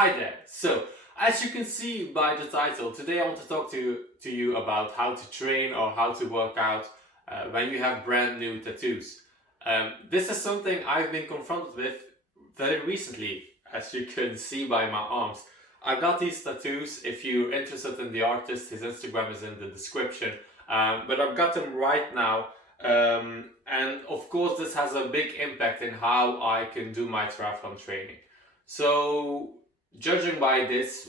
Hi there. So, as you can see by the title, today I want to talk to you about how to train or how to work out when you have brand new tattoos. This is something I've been confronted with very recently, as you can see by my arms. I got these tattoos. If you're interested in the artist, his Instagram is in the description. But I've got them right now. And of course, this has a big impact in how I can do my triathlon training. So, judging by this,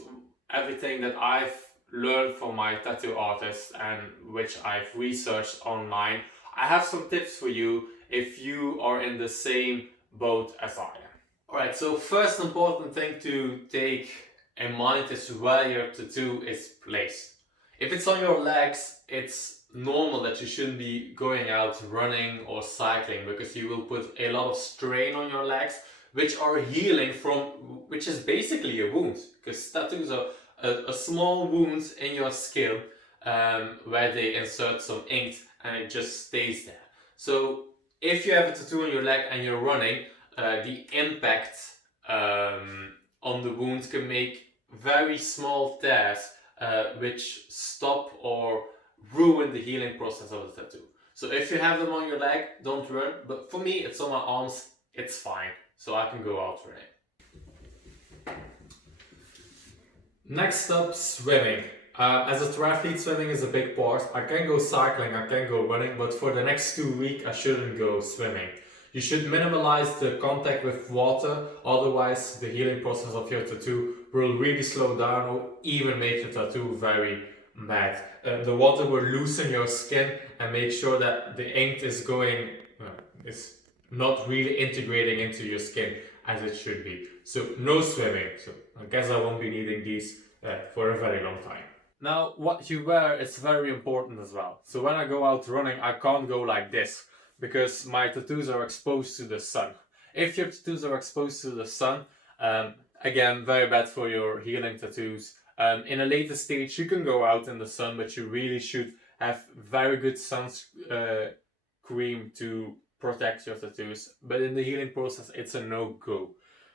everything that I've learned from my tattoo artist and which I've researched online, I have some tips for you if you are in the same boat as I am. Alright, so first important thing to take in mind is where your tattoo is placed. If it's on your legs, it's normal that you shouldn't be going out running or cycling because you will put a lot of strain on your legs, which are healing from, which is basically a wound, because tattoos are a small wound in your skin where they insert some ink and it just stays there. So if you have a tattoo on your leg and you're running, the impact on the wound can make very small tears which stop or ruin the healing process of the tattoo. So if you have them on your leg, don't run, but for me it's on my arms, it's fine, so I can go out running. Next up, swimming. As a triathlete, swimming is a big part. I can go cycling, I can go running, but for the next 2 weeks I shouldn't go swimming. You should minimize the contact with water, otherwise the healing process of your tattoo will really slow down or even make your tattoo very mad. The water will loosen your skin and make sure that the ink is going, is not really integrating into your skin as it should be. So no swimming. So I guess I won't be needing these for a very long time. Now, what you wear is very important as well. So when I go out running, I can't go like this because my tattoos are exposed to the sun. If your tattoos are exposed to the sun, again, very bad for your healing tattoos. In a later stage, you can go out in the sun, but you really should have very good sun cream to protect your tattoos. But in the healing process, it's a no-go.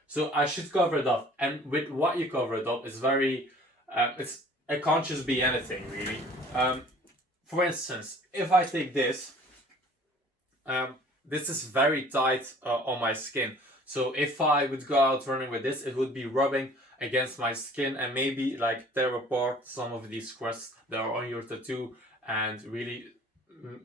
So I should cover it up. And with what you cover it up is very, it can't just be anything, really. For instance, if I take this, this is very tight on my skin. So if I would go out running with this, it would be rubbing against my skin and maybe like tear apart some of these crusts that are on your tattoo and really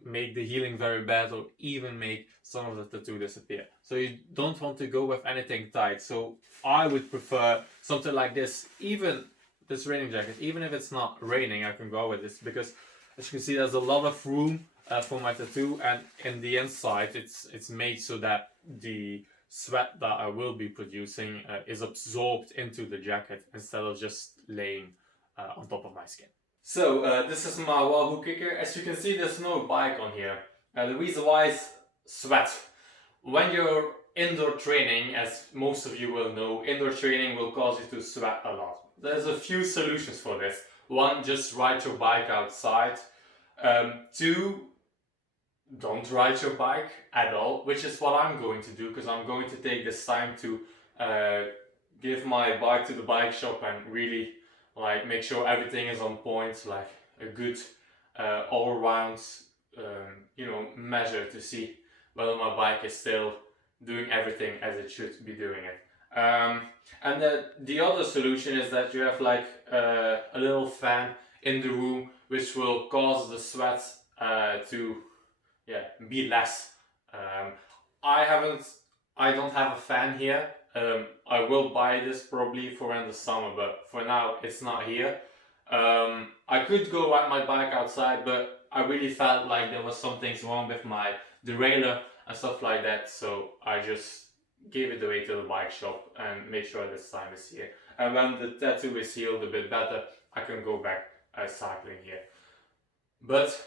make the healing very bad or even make some of the tattoo disappear. So you don't want to go with anything tight. So I would prefer something like this, even this raining jacket. Even if it's not raining, I can go with this because as you can see, there's a lot of room for my tattoo, and in the inside it's made so that the sweat that I will be producing is absorbed into the jacket instead of just laying on top of my skin. So this is my Wahoo KICKR. As you can see, there's no bike on here. The reason why is sweat. When you're indoor training, as most of you will know, indoor training will cause you to sweat a lot. There's a few solutions for this. One, just ride your bike outside. Two, don't ride your bike at all, which is what I'm going to do because I'm going to take this time to give my bike to the bike shop and really like make sure everything is on point, like a good all-round measure to see whether my bike is still doing everything as it should be doing it. And the other solution is that you have like a little fan in the room which will cause the sweat to be less. I don't have a fan here. I will buy this probably for in the summer, but for now it's not here. I could go ride my bike outside, but I really felt like there was something wrong with my derailleur and stuff like that, so I just gave it away to the bike shop and make sure this time is here. And when the tattoo is healed a bit better, I can go back cycling here. But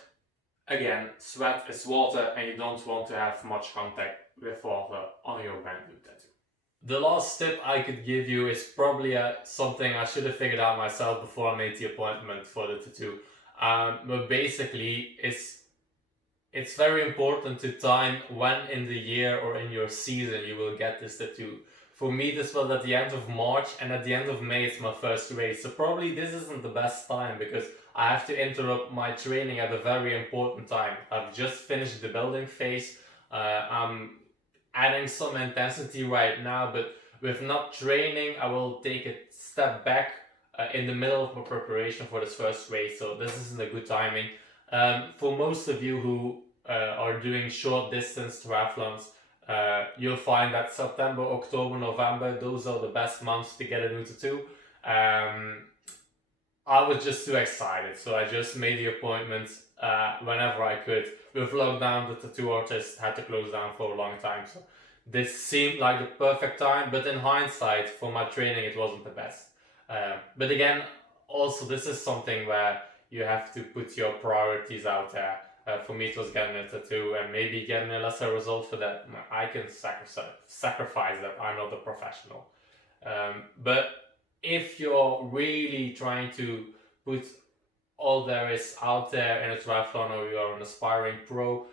again, sweat is water and you don't want to have much contact with water on your brand new tattoo. The last tip I could give you is probably something I should have figured out myself before I made the appointment for the tattoo. But basically, it's very important to time when in the year or in your season you will get this tattoo. For me, this was at the end of March, and at the end of May, it's my first race. So probably this isn't the best time because I have to interrupt my training at a very important time. I've just finished the building phase. I'm adding some intensity right now, but with not training, I will take a step back in the middle of my preparation for this first race. So this isn't a good timing. For most of you who are doing short distance triathlons, you'll find that September, October, November, those are the best months to get a new tattoo. I was just too excited, so I just made the appointment whenever I could. With lockdown, the tattoo artist had to close down for a long time, so this seemed like the perfect time, but in hindsight, for my training, it wasn't the best. But again, also, this is something where you have to put your priorities out there. For me, it was getting a tattoo and maybe getting a lesser result for that. I can sacrifice that. I'm not a professional. But if you're really trying to put all there is out there in a triathlon, or you are an aspiring pro,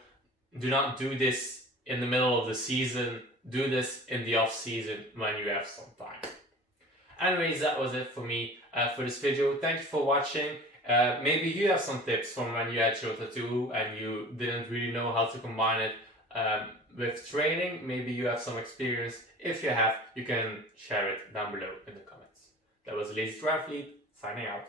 do not do this in the middle of the season. Do this in the off season when you have some time. Anyways, that was it for me for this video. Thank you for watching. Maybe you have some tips from when you had your tattoo and you didn't really know how to combine it with training. Maybe you have some experience. If you have, you can share it down below in the comments. That was Lazy Triathlete signing out.